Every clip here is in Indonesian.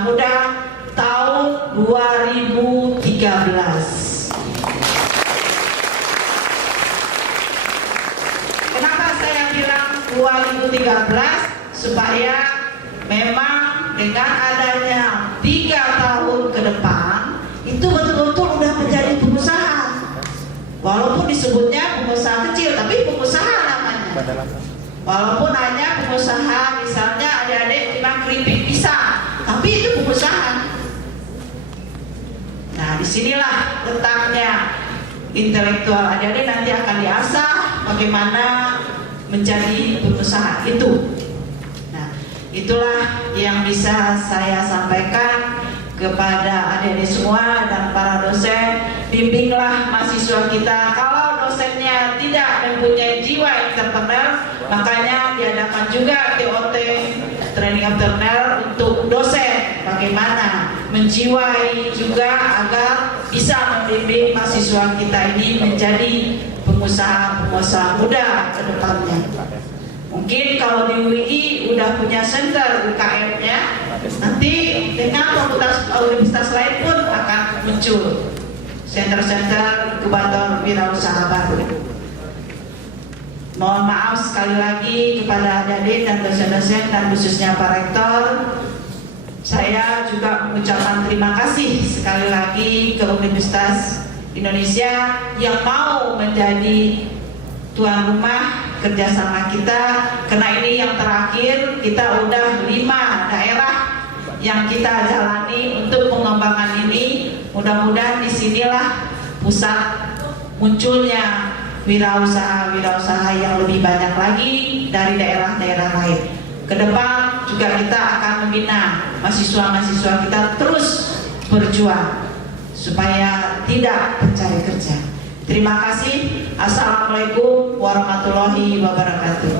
Pengusaha Muda tahun 2013. Kenapa saya bilang 2013? Supaya memang dengan adanya 3 tahun ke depan itu betul-betul udah menjadi pengusaha. Walaupun disebutnya pengusaha kecil, tapi pengusaha namanya. Walaupun hanya pengusaha, misalnya adik-adik cuma keripik pisang, tapi itu pengusaha. Nah, disinilah letaknya intelektual adik-adik nanti akan diasah bagaimana menjadi pengusaha itu. Nah, itulah yang bisa saya sampaikan kepada adik-adik semua dan para dosen. Bimbinglah mahasiswa kita. Kalau dosennya tidak mempunyai jiwa entrepreneur, makanya diadakan juga TOT, training entrepreneur untuk dosen, bagaimana menjiwai juga agar bisa membimbing mahasiswa kita ini menjadi pengusaha muda ke depannya. Mungkin kalau di UI udah punya center UKM-nya, nanti dengan fakultas universitas lain pun akan muncul center-center inkubator wirausaha baru. Mohon maaf sekali lagi kepada adik-adik dan dosen-dosen dan khususnya Pak Rektor. Saya juga mengucapkan terima kasih sekali lagi ke Universitas Indonesia yang mau menjadi tuan rumah kerjasama kita, karena ini yang terakhir. Kita udah 5 daerah yang kita jalani untuk pengembangan ini. Mudah-mudahan disinilah pusat munculnya wirausaha yang lebih banyak lagi dari daerah-daerah lain. Ke depan juga kita akan membina mahasiswa-mahasiswa kita terus berjuang supaya tidak mencari kerja. Terima kasih. Assalamualaikum warahmatullahi wabarakatuh.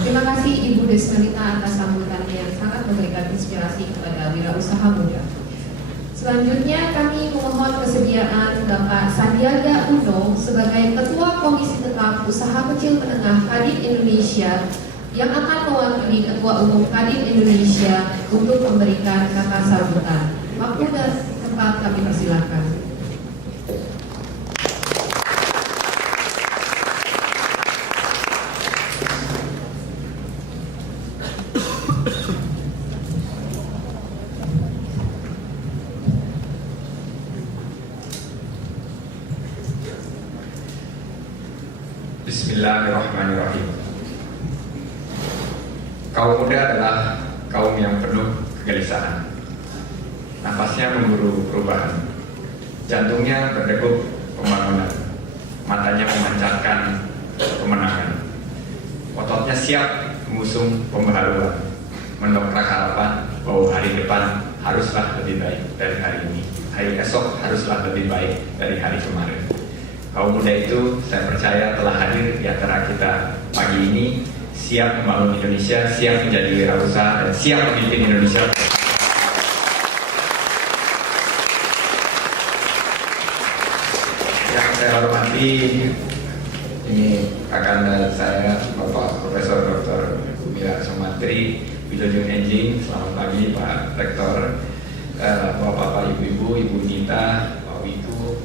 Terima kasih Ibu Desmelita atas sambutannya yang sangat memberikan inspirasi kepada wirausaha muda. Selanjutnya kami memohon kesediaan Bapak Sandiaga Uno sebagai Ketua Komisi Tetap Usaha Kecil Menengah Kadin Indonesia yang akan mewakili Ketua Umum Kadin Indonesia untuk memberikan kata sambutan. Waktu dan tempat kami persilakan. Bismillahirrahmanirrahim. Kaum muda adalah kaum yang penuh kegelisahan. Nafasnya memburu perubahan, jantungnya berdegup pembangunan, matanya memancarkan kemenangan, ototnya siap mengusung pembaharuan, mendongkrak harapan bahwa hari depan haruslah lebih baik dari hari ini, hari esok haruslah lebih baik dari hari kemarin. Kaum muda itu saya percaya telah hadir di antara kita pagi ini, siap membangun Indonesia, siap menjadi wirausaha, dan siap memimpin Indonesia. Yang saya hormati, ini rekan saya Bapak Profesor Dr. Mira Sumantri Widodyo Enjing. Selamat pagi Pak Rektor, Bapak-bapak, Ibu-ibu, Ibu Nita, Pak Wiku,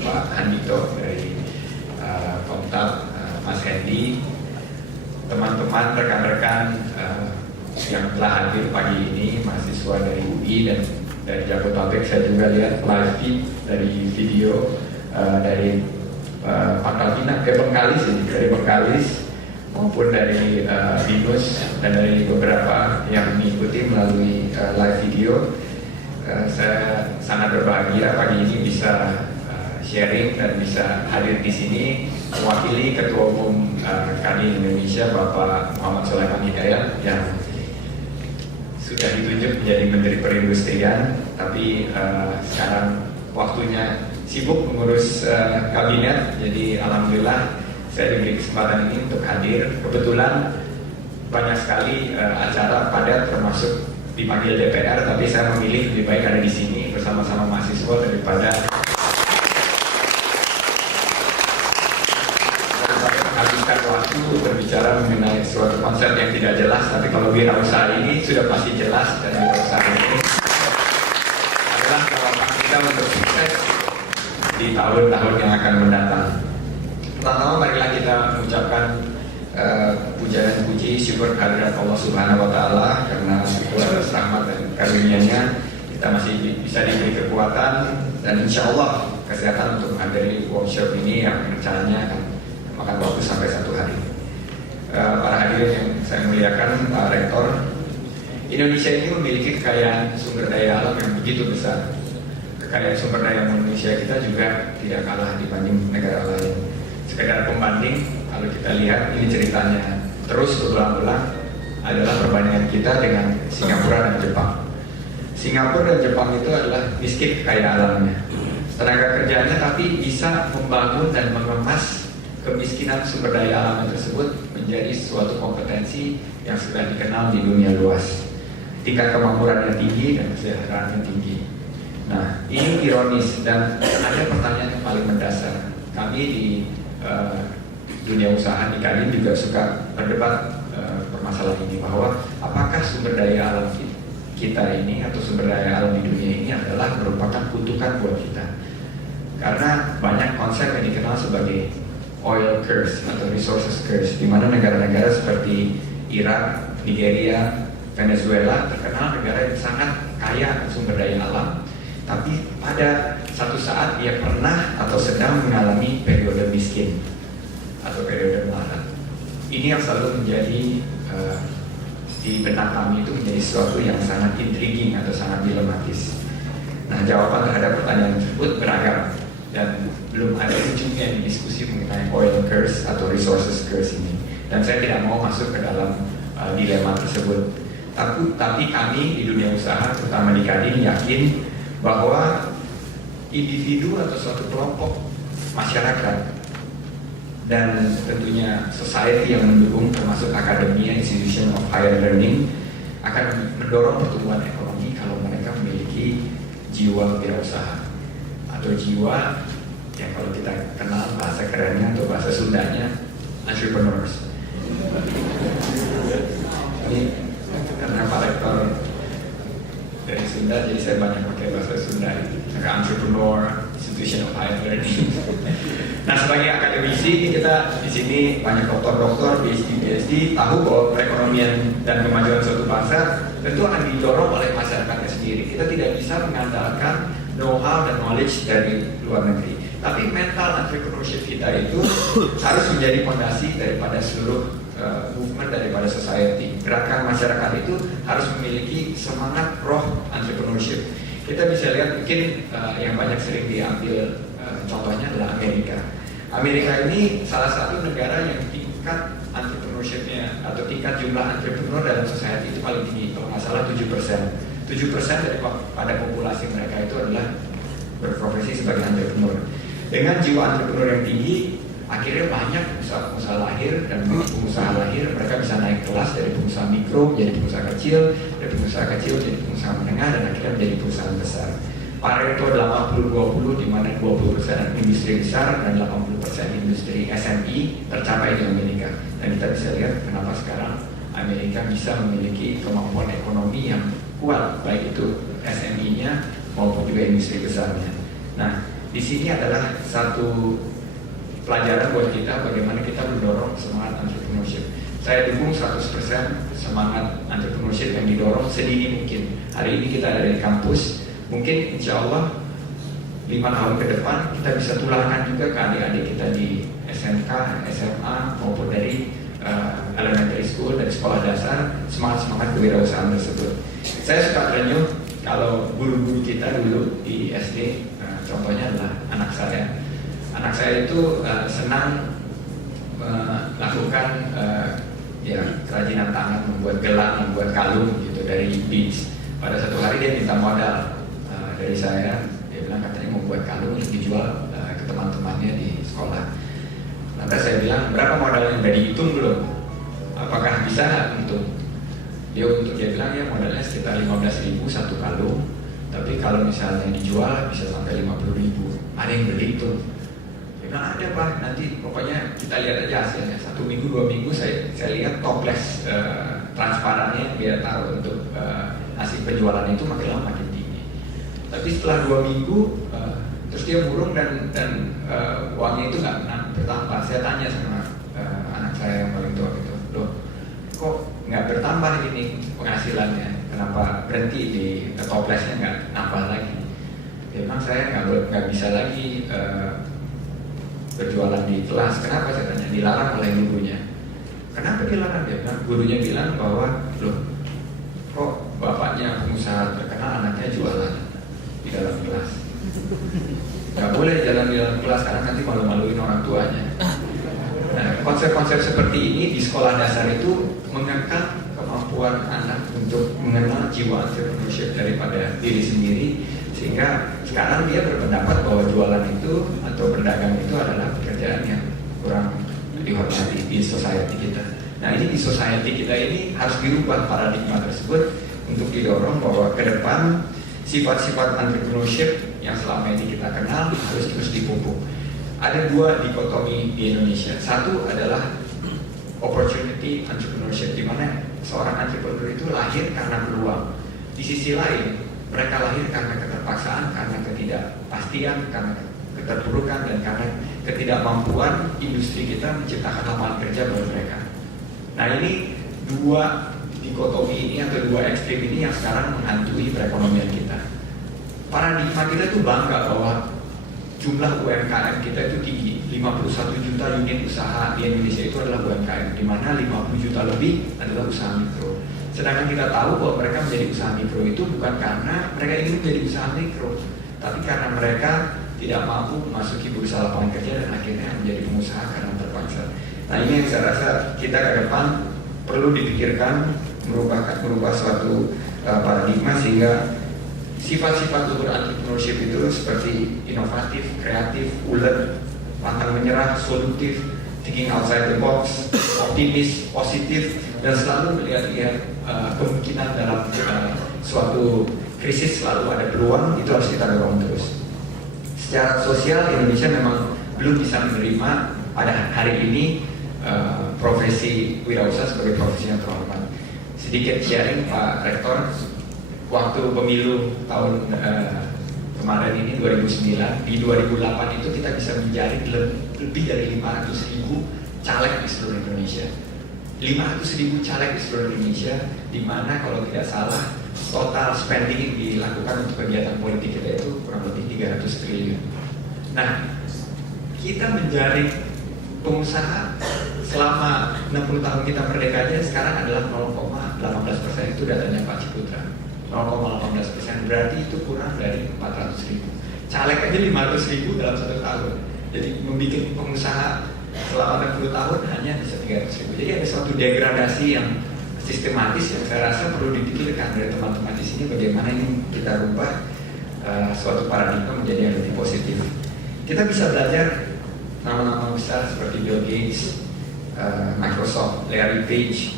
Pak Handito dari Komtab, Mas Hendy, teman-teman, rekan-rekan yang telah hadir pagi ini, mahasiswa dari UI dan dari Jabodetabek. Saya juga lihat live feed dari video dari Pangkal Pinang ke Bengkalis, dari Bengkalis maupun dari Binus dan dari beberapa yang mengikuti melalui live video. Saya sangat berbahagia pagi ini bisa sharing dan bisa hadir di sini mewakili Ketua Umum Kadin Indonesia Bapak Muhammad Sulaiman Hidayat yang sudah ditunjuk menjadi Menteri Perindustrian, tapi sekarang waktunya sibuk mengurus kabinet. Jadi alhamdulillah saya diberi kesempatan ini untuk hadir. Kebetulan banyak sekali acara padat termasuk dipanggil DPR, tapi saya memilih lebih baik ada di sini bersama-sama mahasiswa daripada mengenai suatu konsep yang tidak jelas, tapi kalau wirausaha ini sudah pasti jelas, dan wirausaha ini adalah jawaban kita untuk sukses di tahun-tahun yang akan mendatang. Pertama, marilah kita mengucapkan puja dan puji syukur kehadirat Allah Subhanahu wa Ta'ala, karena atas rahmat dan karunia-Nya kita masih bisa diberi kekuatan dan insya Allah kesehatan untuk menghadiri workshop ini yang rencananya akan makan waktu sampai 1 hari. Para hadirin yang saya muliakan, Pak Rektor, Indonesia ini memiliki kekayaan sumber daya alam yang begitu besar. Kekayaan sumber daya manusia kita juga tidak kalah dibanding negara lain. Sekedar pembanding, kalau kita lihat ini ceritanya terus berulang-ulang adalah perbandingan kita dengan Singapura dan Jepang. Singapura dan Jepang itu adalah miskin kekayaan alamnya, tenaga kerjanya, tapi bisa membangun dan mengemas kemiskinan sumber daya alam tersebut menjadi suatu kompetensi yang sudah dikenal di dunia luas. Tingkat kemakmurannya tinggi dan kesejahteraannya tinggi. Nah, ini ironis dan ada pertanyaan yang paling mendasar. Kami di dunia usaha di Kadin juga suka berdebat permasalahan ini, bahwa apakah sumber daya alam kita ini atau sumber daya alam di dunia ini adalah merupakan kutukan buat kita. Karena banyak konsep yang dikenal sebagai oil curse atau resources curse, di mana negara-negara seperti Irak, Nigeria, Venezuela terkenal negara yang sangat kaya sumber daya alam, tapi pada satu saat dia pernah atau sedang mengalami periode miskin atau periode melarat. Ini yang selalu menjadi di benak kami itu menjadi sesuatu yang sangat intriguing atau sangat dilematis. Nah, jawaban terhadap pertanyaan tersebut beragam dan belum ada ujungnya di diskusi mengenai oil curse atau resources curse ini. Dan saya tidak mau masuk ke dalam dilema tersebut. Tapi kami di dunia usaha, terutama di Kadin, yakin bahwa individu atau suatu kelompok masyarakat dan tentunya society yang mendukung, termasuk akademia, institution of higher learning, akan mendorong pertumbuhan ekonomi kalau mereka memiliki jiwa wirausaha atau jiwa yang kalau kita kenal bahasa kerennya atau bahasa Sundanya entrepreneurs. Ini karena Pak Rektor dari Sunda, jadi saya banyak pakai bahasa Sunda. Entrepreneur, institution of higher learning. Nah, sebagai akademisi kita di sini banyak doktor-doktor, PhD, tahu bahwa perekonomian dan kemajuan suatu bangsa tentu akan didorong oleh masyarakatnya sendiri. Kita tidak bisa mengandalkan know-how dan knowledge dari luar negeri. Tapi mental entrepreneurship kita itu harus menjadi fondasi daripada seluruh movement daripada society. Gerakan masyarakat itu harus memiliki semangat roh entrepreneurship. Kita bisa lihat mungkin yang banyak sering diambil contohnya adalah Amerika. Amerika ini salah satu negara yang tingkat entrepreneurship-nya atau tingkat jumlah entrepreneur dalam society itu paling tinggi. Kalau nggak salah 7%. 7% daripada populasi mereka itu adalah berprofesi sebagai entrepreneur. Dengan jiwa entrepreneur yang tinggi, akhirnya banyak pengusaha lahir, dan pengusaha lahir mereka bisa naik kelas dari pengusaha mikro jadi pengusaha kecil, dari pengusaha kecil jadi pengusaha menengah, dan akhirnya menjadi perusahaan besar. Pareto 80-20, di mana 20% industri besar dan 80% industri SME tercapai di Amerika. Dan kita bisa lihat kenapa sekarang Amerika bisa memiliki kemampuan ekonomi yang kuat, baik itu SME-nya maupun juga industri besarnya. Nah, di sini adalah satu pelajaran buat kita bagaimana kita mendorong semangat entrepreneurship. Saya dukung 100% semangat entrepreneurship yang didorong sedini mungkin. Hari ini kita ada di kampus, mungkin insya Allah 5 tahun ke depan kita bisa tularkan juga ke adik-adik kita di SMK, SMA maupun dari elementary school, dari sekolah dasar, semangat-semangat kewirausahaan tersebut. Saya suka terenyuh kalau guru-guru kita dulu di SD, contohnya adalah anak saya. Anak saya itu senang melakukan kerajinan tangan, membuat gelang, membuat kalung gitu dari beads. Pada satu hari dia minta modal dari saya, dia bilang katanya mau buat kalung yang dijual ke teman-temannya di sekolah. Lantas saya bilang, berapa modalnya? Udah dihitung belum? Apakah bisa untuk? Dia bilang ya modalnya sekitar 15.000 satu kalung, tapi kalau misalnya dijual bisa sampai 50.000. Ada yang beli tuh. Dia bilang ada Pak, nanti pokoknya kita lihat aja hasilnya. 1 minggu 2 minggu saya lihat toples transparannya dia taruh untuk hasil penjualan itu makin lama makin tinggi. Tapi setelah 2 minggu terus dia murung dan uangnya itu nggak bertambah. Saya tanya sama anak saya yang paling tua gitu, loh kok nggak bertambah ini penghasilannya? Kenapa berhenti di toplesnya nggak nambah lagi? Dia bilang saya nggak bisa lagi berjualan di kelas. Kenapa? Saya tanya. Dilarang oleh gurunya. Kenapa dilarang? Dia bilang gurunya bilang bahwa loh kok bapaknya pengusaha terkenal anaknya jualan di dalam kelas. Nggak boleh jalan di dalam kelas karena nanti malu-maluin orang tuanya. Nah, konsep-konsep seperti ini di sekolah dasar itu mengangkat kemampuan anak untuk mengenal jiwa entrepreneurship daripada diri sendiri, sehingga sekarang dia berpendapat bahwa jualan itu atau berdagang itu adalah pekerjaan yang kurang dihormati di society kita. Nah, ini di society kita ini harus dirubah paradigma tersebut untuk didorong bahwa ke depan sifat-sifat entrepreneurship yang selama ini kita kenal harus terus dipupuk. Ada 2 dikotomi di Indonesia. Satu adalah opportunity entrepreneurship, di mana seorang entrepreneur itu lahir karena peluang. Di sisi lain, mereka lahir karena keterpaksaan, karena ketidakpastian, karena keterpurukan, dan karena ketidakmampuan industri kita menciptakan lapangan kerja bagi mereka. Nah, ini 2 dikotomi ini atau 2 ekstrim ini yang sekarang menghantui perekonomian kita. Paradigma kita itu bangga bahwa jumlah UMKM kita itu tinggi, 51 juta unit usaha di Indonesia itu adalah UMKM, di mana 50 juta lebih adalah usaha mikro. Sedangkan kita tahu bahwa mereka menjadi usaha mikro itu bukan karena mereka ingin menjadi usaha mikro, tapi karena mereka tidak mampu memasuki bursa lapangan kerja dan akhirnya menjadi pengusaha karena terpaksa. Nah, ini yang saya rasa kita ke depan perlu dipikirkan, merubah suatu paradigma sehingga sifat-sifat luhur entrepreneurship itu seperti inovatif, kreatif, ulet, pantang menyerah, solutif, thinking outside the box, optimis, positif, dan selalu melihat kemungkinan dalam suatu krisis selalu ada peluang, itu harus kita dorong terus. Secara sosial Indonesia memang belum bisa menerima pada hari ini profesi wirausaha sebagai profesi yang terhormat. Sedikit sharing Pak Rektor, waktu pemilu tahun kemarin ini 2009, di 2008 itu kita bisa menjaring lebih dari 500.000 caleg di seluruh Indonesia. 500.000 caleg di seluruh Indonesia, di mana kalau tidak salah total spending yang dilakukan untuk kegiatan politik kita itu kurang lebih 300 triliun. Nah, kita menjaring pengusaha selama 60 tahun kita merdeka aja sekarang adalah 0,18%, itu datanya Pak Ciputra. 0,18%, berarti itu kurang dari 400.000. Caleg aja 500.000 dalam 1 tahun. Jadi membuat pengusaha selama 60 tahun hanya bisa 300.000. Jadi ada suatu degradasi yang sistematis yang saya rasa perlu dipikirkan dari teman-teman di sini, bagaimana ini kita rubah suatu paradigma menjadi yang lebih positif. Kita bisa belajar nama-nama besar seperti Bill Gates, Microsoft, Larry Page,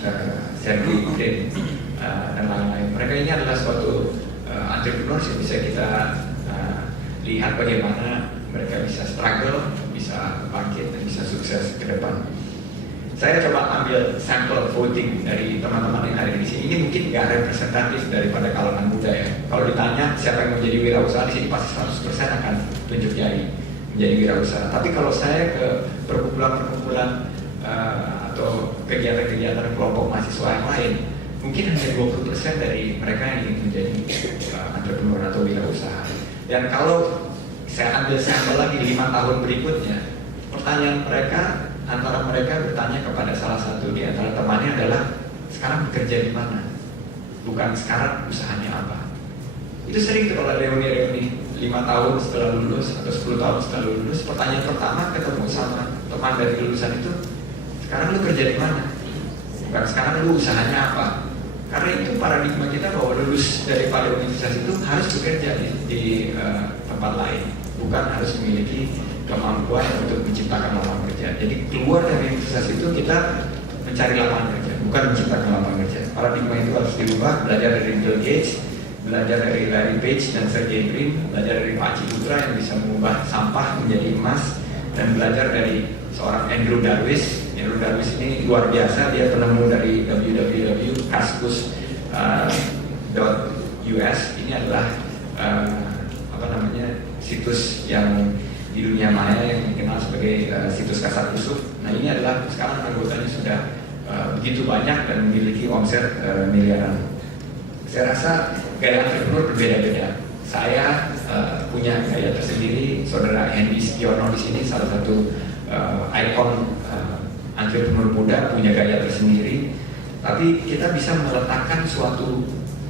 Sergey Brin, dan lain-lain. Mereka ini adalah suatu entrepreneur yang bisa kita lihat bagaimana mereka bisa struggle, bisa bangkit, dan bisa sukses ke depan. Saya coba ambil sampel voting dari teman-teman yang hari di sini. Ini mungkin nggak representatif daripada kalangan muda ya. Kalau ditanya siapa yang mau jadi wirausaha di sini, pasti 100% akan tunjuk jari menjadi wirausaha. Tapi kalau saya ke perkumpulan-perkumpulan atau kegiatan-kegiatan kelompok mahasiswa yang lain, mungkin hanya 20% dari mereka yang ingin menjadi entrepreneur atau wirausaha. Dan kalau saya ambil sampel lagi 5 tahun berikutnya, pertanyaan mereka, antara mereka bertanya kepada salah satu di antara temannya adalah, sekarang bekerja di mana? Bukan sekarang usahanya apa. Itu sering tuh kalau reuni-reuni 5 tahun setelah lulus atau 10 tahun setelah lulus, pertanyaan pertama ketemu sama teman dari lulusan itu, sekarang lu kerja di mana? Bukan sekarang lu usahanya apa. Karena itu paradigma kita bahwa lulus daripada universitas itu harus bekerja di tempat lain, bukan harus memiliki kemampuan untuk menciptakan lapangan kerja. Jadi keluar dari universitas itu kita mencari lapangan kerja, bukan menciptakan lapangan kerja. Paradigma itu harus dirubah, belajar dari Bill Gates, belajar dari Larry Page dan Sergey Brin, belajar dari Pak Ciputra yang bisa mengubah sampah menjadi emas, dan belajar dari seorang Andrew Darwish. Andrew Darwish ini luar biasa, dia penemu dari www.kaskus.us. Ini adalah situs yang di dunia maya yang dikenal sebagai situs kasar kusuk. Nah, ini adalah sekarang anggotanya sudah begitu banyak dan memiliki omset miliaran. Saya rasa gaya entrepreneur berbeda-beda. Saya punya gaya tersendiri. Saudara Hendy Stiono di sini salah satu ikon entrepreneur muda, punya gaya tersendiri. Tapi kita bisa meletakkan suatu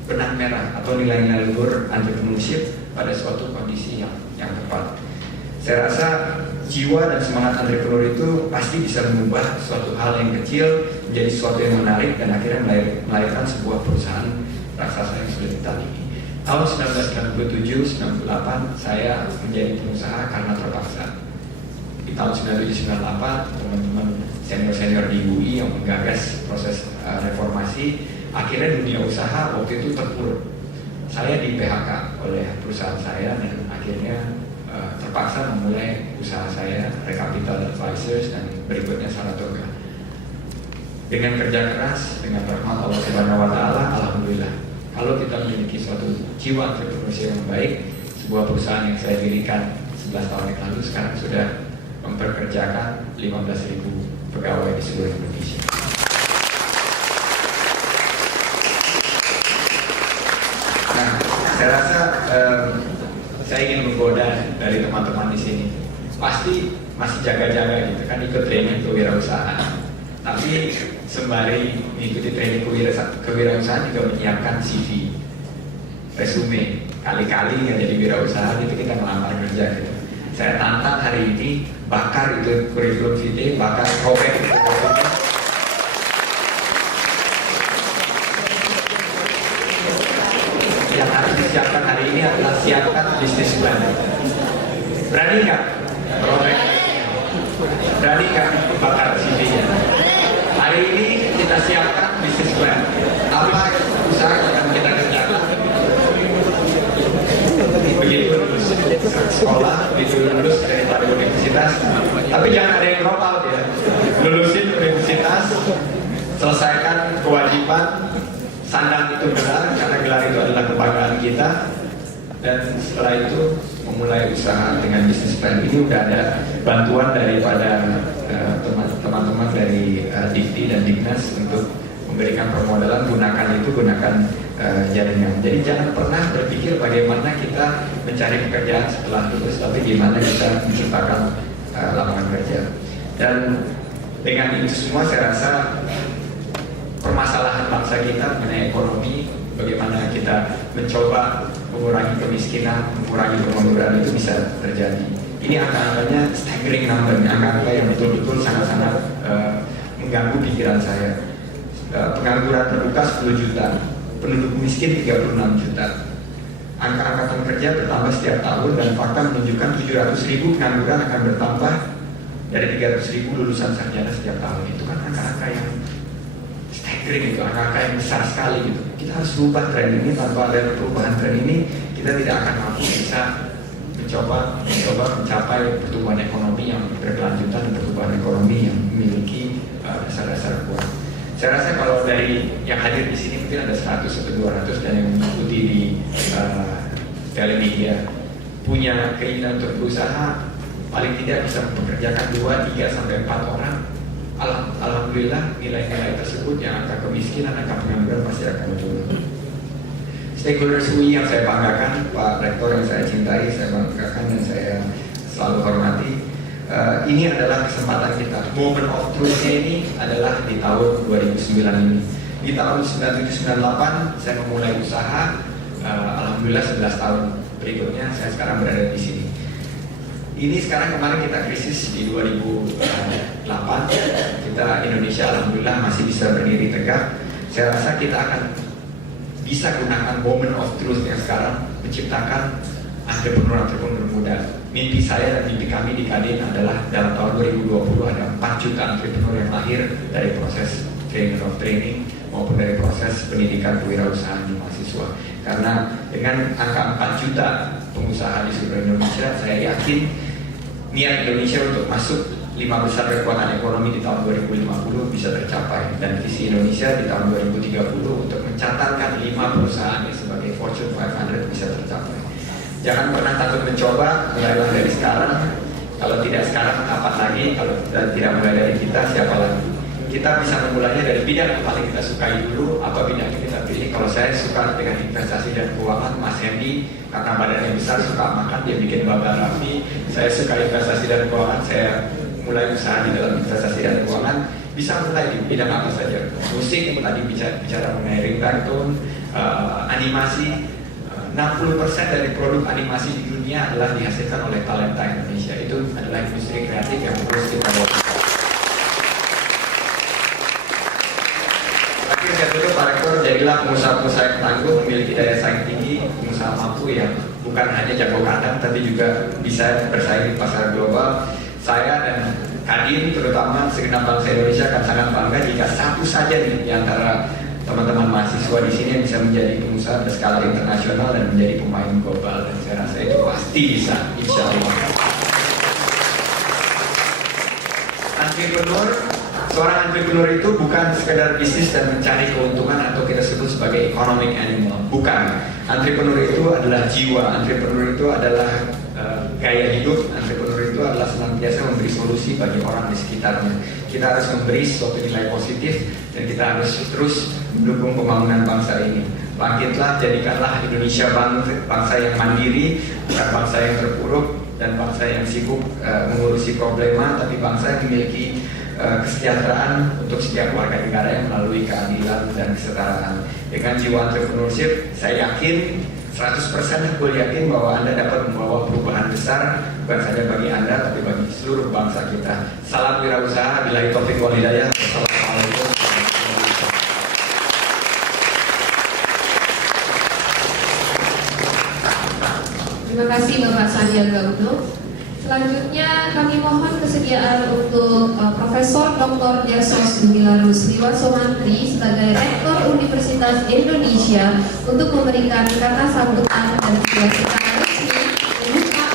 benang merah atau nilai-nilai luhur entrepreneurship pada suatu kondisi yang tepat. Saya rasa jiwa dan semangat entrepreneur itu pasti bisa mengubah suatu hal yang kecil menjadi sesuatu yang menarik dan akhirnya melahirkan sebuah perusahaan raksasa yang sudah kita miliki. Tahun 1997-98 saya menjadi pengusaha karena terpaksa. Di tahun 97-98 teman-teman senior-senior di UI yang menggagas proses reformasi, akhirnya dunia usaha waktu itu terpuruk. Saya di PHK oleh perusahaan saya dan akhirnya terpaksa memulai usaha saya, Recapital Advisors, dan berikutnya Saratoga. Dengan kerja keras, dengan rahmat Allah Subhanahu wa Ta'ala, alhamdulillah. Kalau kita memiliki suatu jiwa entrepreneurship yang baik, sebuah perusahaan yang saya dirikan 11 tahun yang lalu sekarang sudah memperkerjakan 15.000 pegawai di seluruh Indonesia. Nah, saya rasa saya ingin menggoda dari teman-teman di sini. Pasti masih jaga-jaga gitu kan, ikut training kewirausahaan. Tapi sembari mengikuti training kewirausahaan juga menyiapkan CV, resume. Kali-kali nggak jadi wirausaha itu kita melamar kerja gitu. Saya tantang hari ini, bakar itu kurikulum vitae, bakar robek itu resume. Yang harus disiapkan hari ini adalah siapkan bisnis plan. Berani nggak? Robek. Berani nggak bakar CV-nya? Hari ini kita siapkan bisnis plan. Apa usaha yang akan kita kerjakan? Begitu lulus sekolah, begitu lulus dari universitas. Tapi jangan ada yang drop out ya. Lulusin universitas, selesaikan kewajiban, sandang itu benar karena gelar itu adalah kebanggaan kita. Dan setelah itu memulai usaha dengan bisnis plan. Ini udah ada bantuan daripada teman-teman dari Dikti dan Dignas untuk memberikan permodalan. Gunakan jaringan. Jadi jangan pernah berpikir bagaimana kita mencari pekerjaan setelah lulus, tapi gimana kita menciptakan lapangan kerja. Dan dengan itu semua saya rasa permasalahan bangsa kita mengenai ekonomi, bagaimana kita mencoba mengurangi kemiskinan, mengurangi pengangguran itu bisa terjadi. Ini angka-angkanya staggering number, angka-angka yang betul-betul sangat-sangat mengganggu pikiran saya. Pengangguran terbuka 10 juta, penduduk miskin 36 juta. Angka angkatan kerja bertambah setiap tahun dan fakta menunjukkan 700.000 pengangguran akan bertambah dari 300.000 lulusan sarjana setiap tahun. Itu kan angka-angka yang staggering, itu angka-angka yang besar sekali gitu. Kita harus rubah tren ini. Tanpa ada perubahan tren ini, kita tidak akan mampu bisa mencoba mencapai pertumbuhan ekonomi yang berkelanjutan dan pertumbuhan ekonomi yang memiliki dasar-dasar kuat. Saya rasa kalau dari yang hadir di sini mungkin ada 100 atau 200 dan yang mengikuti di telemedia punya keinginan untuk berusaha, paling tidak bisa mempekerjakan 2, 3 sampai 4 orang. Alhamdulillah nilai-nilai tersebut, yang angka kemiskinan, angka pengangguran pasti akan turun. Stakeholders UI yang saya banggakan, Pak Rektor yang saya cintai, saya banggakan dan saya selalu hormati. Ini adalah kesempatan kita. Moment of truth-nya ini adalah di tahun 2009 ini. Di tahun 97-98 saya memulai usaha. Alhamdulillah 11 tahun berikutnya saya sekarang berada di sini. Ini sekarang kemarin kita krisis di 2008. Kita Indonesia alhamdulillah masih bisa berdiri tegak. Saya rasa kita akan bisa gunakan moment of truth yang sekarang menciptakan entrepreneur muda. Mimpi saya dan mimpi kami di Kadin adalah dalam tahun 2020 ada 4 juta entrepreneur yang lahir dari proses training maupun dari proses pendidikan kewirausahaan di mahasiswa. Karena dengan angka 4 juta pengusaha di seluruh Indonesia, saya yakin niat Indonesia untuk masuk 5 besar kekuatan ekonomi di tahun 2050 bisa tercapai, dan visi Indonesia di tahun 2030 untuk mencatatkan 5 perusahaan yang sebagai Fortune 500 bisa tercapai. Jangan pernah takut mencoba, mulailah dari sekarang. Kalau tidak sekarang, kapan lagi? Kalau tidak mulai dari kita, siapa lagi? Kita bisa memulainya dari bidang yang paling kita sukai dulu. Apa bidang yang kita pilih? Kalau saya suka dengan investasi dan keuangan, Mas Hendy karena badannya besar suka makan, dia bikin babak rapi. Saya suka investasi dan keuangan, saya mulai usaha di dalam investasi dan keuangan. Bisa mulai di bidang apa saja. Musik, tadi bicara mengenai ringtone, animasi. 60% dari produk animasi di dunia adalah dihasilkan oleh talenta Indonesia. Itu adalah industri kreatif yang terus kita bawa. Akhirnya dulu Pak Rektor, jadilah pengusaha-pengusaha yang tangguh, memiliki daya saing tinggi, pengusaha mampu yang bukan hanya jago kandang, tapi juga bisa bersaing di pasar global. Saya dan Kadin, terutama segenap bangsa Indonesia akan sangat bangga jika satu saja di antara teman-teman mahasiswa di sini yang bisa menjadi pengusaha berskala internasional dan menjadi pemain global, dan saya rasa itu pasti bisa, insya Allah. Entrepreneur, seorang entrepreneur itu bukan sekedar bisnis dan mencari keuntungan atau kita sebut sebagai economic animal, bukan. Entrepreneur itu adalah jiwa, entrepreneur itu adalah gaya hidup, entrepreneur itu adalah senantiasa memberi solusi bagi orang di sekitarnya. Kita harus memberi suatu nilai positif dan kita harus terus mendukung pembangunan bangsa ini. Bangkitlah, jadikanlah Indonesia bangsa yang mandiri, bukan bangsa yang terpuruk dan bangsa yang sibuk mengurusi problema, tapi bangsa yang memiliki kesejahteraan untuk setiap warga negara yang melalui keadilan dan kesetaraan. Dengan jiwa entrepreneurship, saya yakin 100% aku yakin bahwa Anda dapat membawa perubahan besar, bukan saja bagi Anda, tapi bagi seluruh bangsa kita. Salam wirausaha, billahi taufiq wal hidayah. Wassalamualaikum. Terima kasih Bapak Sandiaga Uno. Selanjutnya kami mohon kesediaan untuk Profesor Dr. Dersos Gumilarus Liwasomantri sebagai Rektor Universitas Indonesia untuk memberikan kata sambutan dan juga secara resmi membuka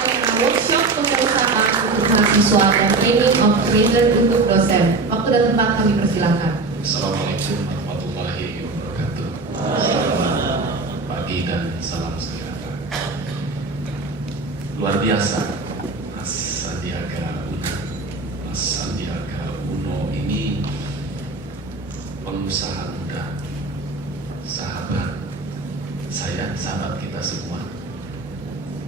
workshop pengurusan untuk mahasiswa dan training of trainer untuk dosen. Waktu dan tempat kami persilakan. Assalamualaikum warahmatullahi wabarakatuh. Selamat pagi dan salam sejahtera. Luar biasa. Mas Sandiaga Uno ini pengusaha muda, sahabat saya, sahabat kita semua,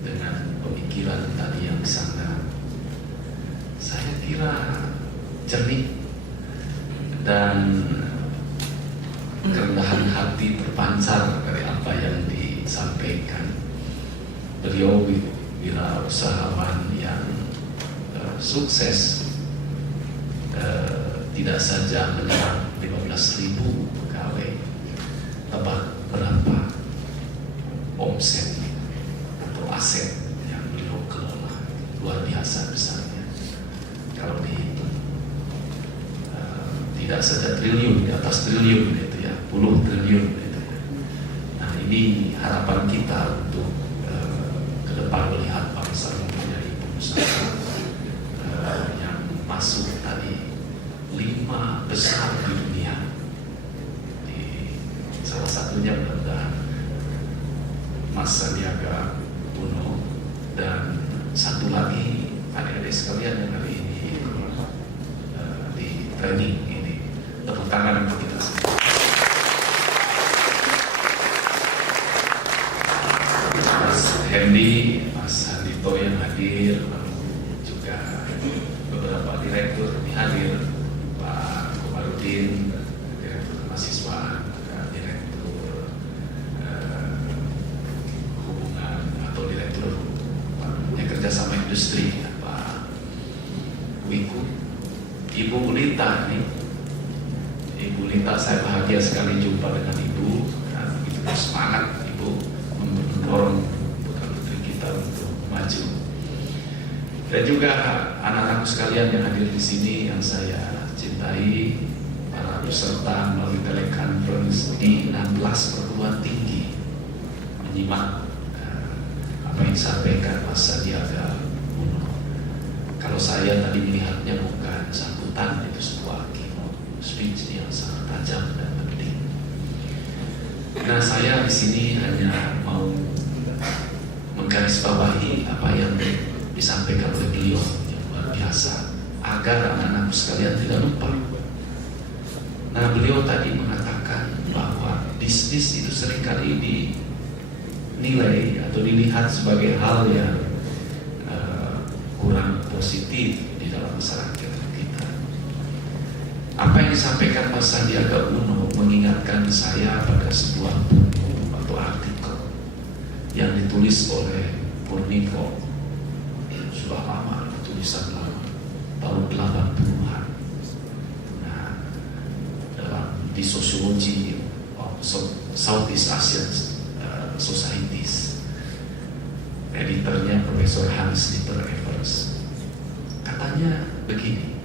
dengan pemikiran tadi yang sangat, saya kira jernih dan kerendahan hati terpancar dari apa yang disampaikan. Beliau wirausahawan yang sukses, tidak saja menyerap 15.000 pegawai, tebak berapa omset atau aset yang beliau kelola, luar biasa besarnya. Kalau dihitung tidak saja triliun, di atas triliun gitu ya, puluh triliun gitu ya. Nah, ini harapan kita untuk ke depan melihat bangsa menjadi pengusaha yang masuk tadi 5 besar di dunia. Di salah satunya mudah-mudahan Mas Sandiaga Uno, dan satu lagi adik-adik sekalian yang hari ini di training ini. Tepuk tangan untuk kita semua. Mas Hendy, Mas Handito yang hadir, lalu juga beberapa direktur ini hadir, Pak Komarudin, direktur kemahasiswaan, direktur hubungan atau direktur kerjasama industri, Pak Wiku, Ibu Lita nih. Ibu Lita, saya bahagia sekali jumpa dengan Ibu, dan begitu semangat Ibu mendorong putra putri kita untuk maju. Dan juga anak-anakku sekalian yang hadir di sini yang saya cintai, para peserta melalui teleconference di 16 perguruan tinggi menyimak apa yang disampaikan Mas Sandiaga Uno. Kalau saya tadi melihatnya bukan sambutan, itu sebuah keynote speech yang sangat tajam dan penting. Nah, saya di sini hanya mau menggarisbawahi apa yang disampaikan oleh beliau yang luar biasa, agar anak-anakku sekalian tidak lupa. Nah, beliau tadi mengatakan bahwa bisnis itu seringkali dinilai atau dilihat sebagai hal yang kurang positif di dalam masyarakat kita. Apa yang disampaikan Mas Sandiaga Uno mengingatkan saya pada sebuah buku atau artikel yang ditulis oleh Purniko, sudah lama, tulisan lama, tahun 80-an. Di sosiologi Southeast Asian Societies, editornya Profesor Hans Dieter Evers. Katanya begini,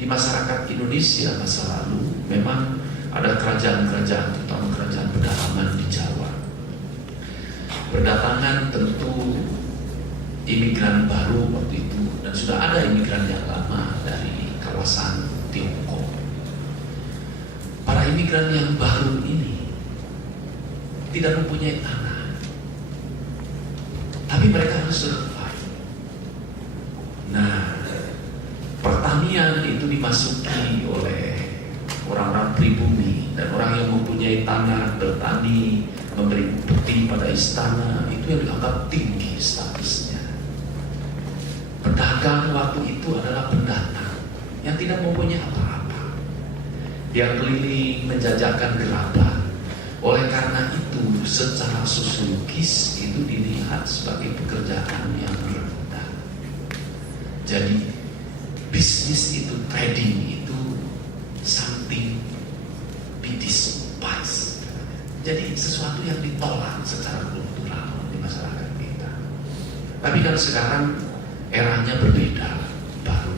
di masyarakat Indonesia masa lalu memang ada kerajaan-kerajaan, terutama kerajaan pedalaman di Jawa, berdatangan tentu imigran baru waktu itu, dan sudah ada imigran yang lama dari kawasan Tiongkok. Para imigran yang baru ini tidak mempunyai tanah, tapi mereka harus survive. Nah, pertanian itu dimasuki oleh orang-orang pribumi, dan orang yang mempunyai tanah, bertani, memberi upeti pada istana, itu yang dianggap tinggi statusnya. Pedagang waktu itu adalah pendatang yang tidak mempunyai apa-apa. Dia keliling menjajakan gerabah. Oleh karena itu, secara sosiologis itu dilihat sebagai pekerjaan yang rendah. Jadi bisnis itu, trading itu something be despised. Jadi sesuatu yang ditolak secara kultural di masyarakat kita. Tapi kan sekarang eranya berbeda, baru.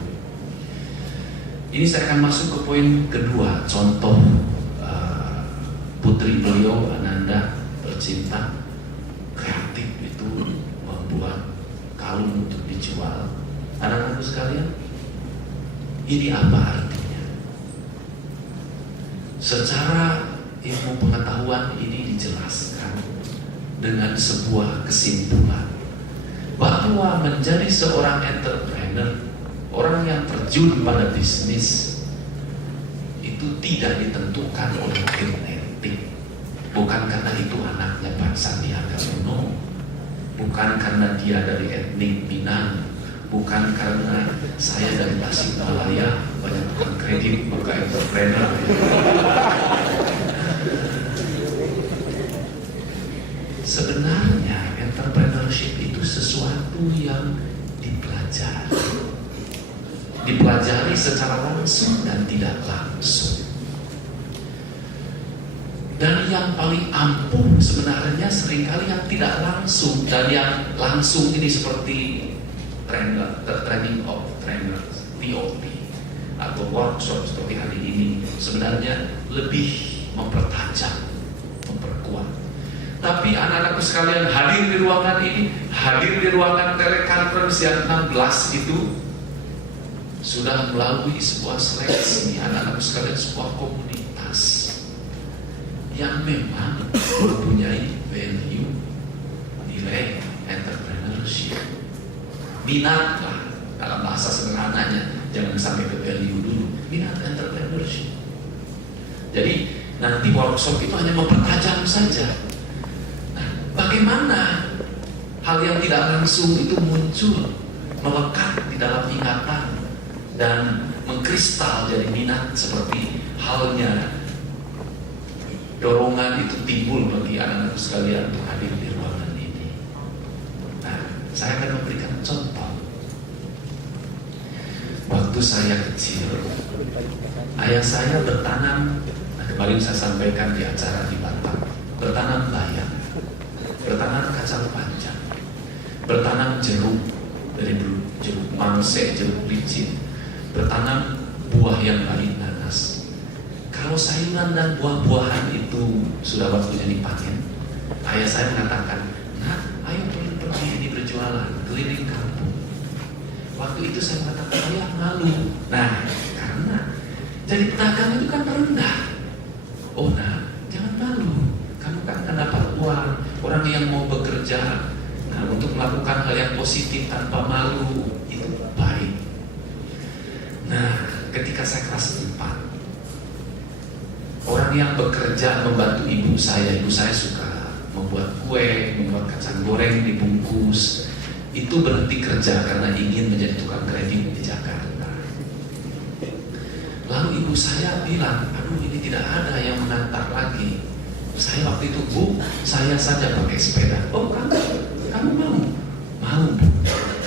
Ini saya akan masuk ke poin kedua, contoh putri beliau Ananda tercinta, kreatif itu membuat kalung untuk dijual. Anak-anakku sekalian, ini apa artinya? Secara ilmu pengetahuan ini dijelaskan dengan sebuah kesimpulan bahwa menjadi seorang entrepreneur, orang yang terjun pada bisnis, itu tidak ditentukan oleh genetik. Bukan karena itu anaknya Pak Sandiaga Uno, bukan karena dia dari etnik Minang, bukan karena saya dari Tasikmalaya, banyak tukang kredit, maka entrepreneur. Sebenarnya entrepreneurship itu sesuatu yang dipelajari secara langsung dan tidak langsung. Dan yang paling ampuh sebenarnya seringkali yang tidak langsung, dan yang langsung ini seperti training of trainers, TOT, atau workshop seperti hari ini, sebenarnya lebih mempertajam, memperkuat. Tapi anak-anakku sekalian, hadir di ruangan ini, hadir di ruangan teleconference yang 16 itu, sudah melalui sebuah seleksi anak-anakku sekalian, sebuah komunitas yang memang mempunyai value, nilai entrepreneurship. Minatlah, dalam bahasa sederhananya, jangan sampai ke value dulu, minat entrepreneurship. Jadi nanti workshop itu hanya mempertajam saja. Nah, bagaimana hal yang tidak langsung itu muncul, melekat di dalam ingatan dan mengkristal jadi minat, seperti halnya dorongan itu timbul bagi anak-anak sekalian untuk hadir di ruangan ini. Nah, saya akan memberikan contoh. Waktu saya kecil, ayah saya bertanam, kemarin saya sampaikan di acara di Batam, bertanam bayam, bertanam kacang panjang, bertanam jeruk, dari jeruk mangse, jeruk licin, bertanam buah yang lain, nanas. Kalau sayuran dan buah-buahan itu sudah waktunya dipanen, ayah saya mengatakan, "Nah, ayo pergi ini berjualan keliling kampung." Waktu waktu itu saya mengatakan, ayah malu. Nah, karena jadi pedagang itu kan rendah. Oh nah, jangan malu. Kamu kan akan dapat uang. Orang yang mau bekerja, nah, untuk melakukan hal yang positif tanpa malu, itu baik. Nah, ketika saya kelas 4, orang yang bekerja membantu ibu saya suka membuat kue, membuat kacang goreng dibungkus. Itu berhenti kerja karena ingin menjadi tukang kredit di Jakarta. Lalu ibu saya bilang, aduh ini tidak ada yang mengantar lagi. Saya waktu itu, Bu, saya saja pakai sepeda. Oh kamu mau? Mau, Bu.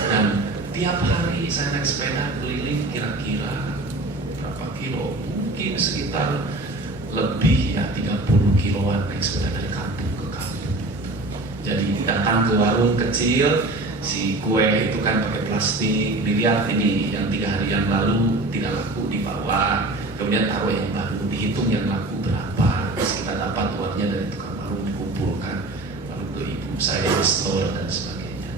Dan tiap hari saya naik sepeda keliling kira-kira berapa kilo? Mungkin sekitar lebih ya 30 kiloan naik sepeda dari kampung ke kampung. Jadi datang ke warung kecil, si kue itu kan pakai plastik, dilihat ini yang 3 hari yang lalu tidak laku dibawa, kemudian taruh yang baru, dihitung yang laku berapa, terus kita dapat uangnya dari tukang warung dikumpulkan, lalu ke ibu saya di store dan sebagainya.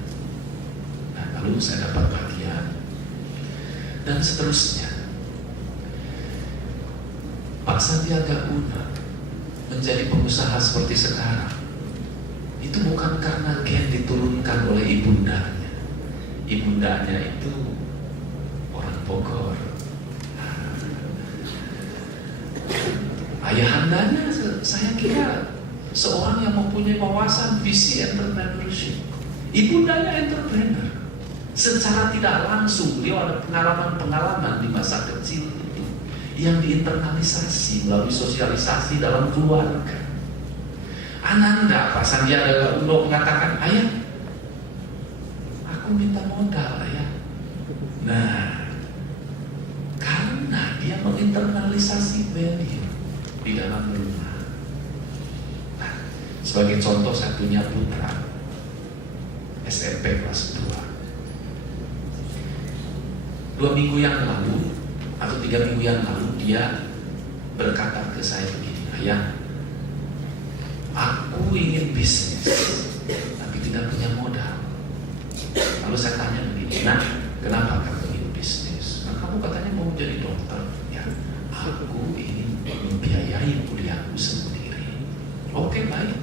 Nah, lalu saya dapat bagian dan seterusnya. Pak Sandiaga Uno menjadi pengusaha seperti sekarang itu bukan karena gen diturunkan oleh ibundanya. Ibundanya itu orang Bogor. Ayahandanya saya kira seorang yang mempunyai wawasan visi entrepreneurship. Ibundanya entrepreneur. Secara tidak langsung beliau ada pengalaman-pengalaman di masa kecil itu yang diinternalisasi melalui sosialisasi dalam keluarga. Ananda, Pak Sandiaga Uno mengatakan, ayah, aku minta modal, ayah. Nah, karena dia menginternalisasi value di dalam rumah. Nah, sebagai contoh saya punya putra SMP kelas 2. 2 minggu yang lalu atau 3 minggu yang lalu dia berkata ke saya begini, ayah, aku ingin bisnis tapi tidak punya modal. Lalu saya tanya begini, nah kenapa kamu ingin bisnis? Nah, kamu katanya mau jadi dokter. Ya, aku ingin membiayai kuliahku sendiri. Oke, baik.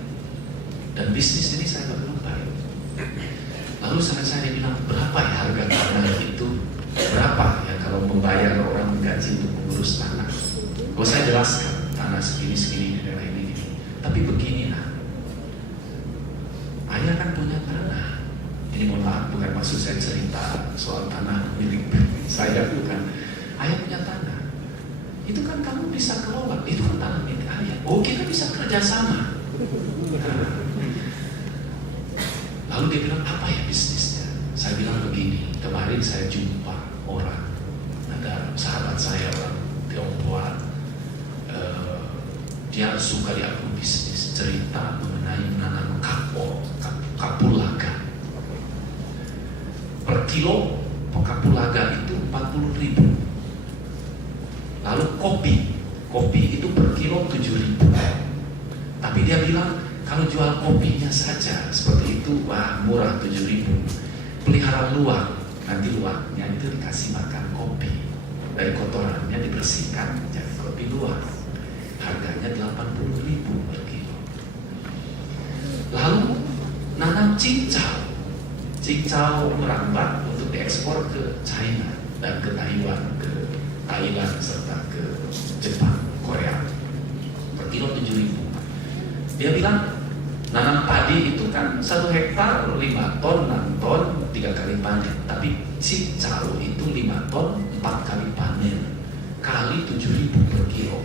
Dan bisnis ini saya belum baik. Lalu saya bilang, berapa ya harga tanah itu? Berapa ya kalau membayar orang gaji untuk mengurus tanah? Kalau saya jelaskan, tanah segini-segini di daerah ini. Tapi begini lah, ayah kan punya tanah. Ini mohon maaf, bukan maksud saya cerita soal tanah milik saya, bukan. Ayah punya tanah. Itu kan kamu bisa kelola, itu kan tanah milik ayah. Oh, kita bisa kerjasama. Lalu dia bilang, apa ya bisnisnya? Saya bilang begini, kemarin saya jumpa orang, ada sahabat saya orang Tionghoa, dia suka diakui bisnis, cerita mengenai menanam kapulaga. Per kilo kapulaga itu 40.000. Lalu kopi itu per kilo 7.000. Tapi dia bilang kalau jual kopinya saja seperti itu, wah murah 7.000. Pelihara luwak, nanti luwaknya itu dikasih makan kopi, dari kotorannya dibersihkan jadi kopi luwak. Harganya 80.000 per kilo. Lalu nanam cincau merambat untuk diekspor ke China dan ke Taiwan, ke Thailand serta ke Jepang, Korea. Per kilo 7.000. Dia bilang nanam padi itu kan 1 hektar 5 ton, 6 ton, 3 kali panen. Tapi cincau itu 5 ton, 4 kali panen, kali 7.000 per kilo.